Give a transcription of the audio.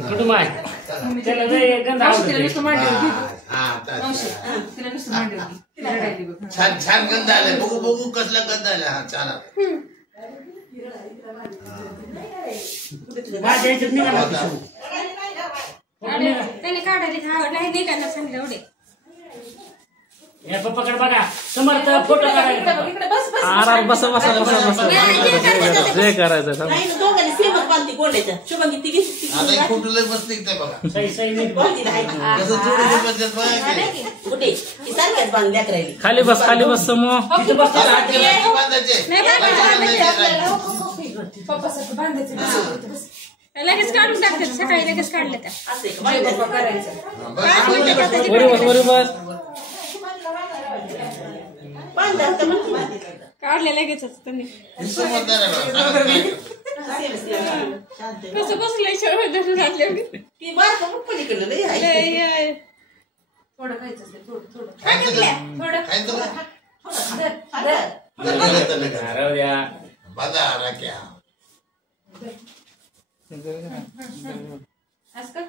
कुटुंब आहे त्याला लय गंध आवडते छान छान गंध आलाय बघू बघू कसला गंध आलाय हा छान त्याने काढायला आवडला नाही का सांगितलं एवढे पप्पाकडे बघा समर्थ फोटो काढायला आराम बसा बसा बसा बसा जे करायचं दोघांनी सेमच बांधली गोंड्याच्या शुभांगी तिघी आता खूप लय मस्त निघतंय बघा सही सही नीट कसं जोडी बसतात बघा कुठे ती सारख्याच बांधल्या राहिली खाली बस समूह तिथं बसतो बांधायचे पप्पासाठी बांधायचं लगेच काढून टाकतात सकाळी लगेच काढलं त्या वरी बस काढले लगेच तुम्ही कसं बसलंय ती बारका पलीकडलं लय आहे थोडं खायचं थोडं राहू द्या बाधा राख्या असं कर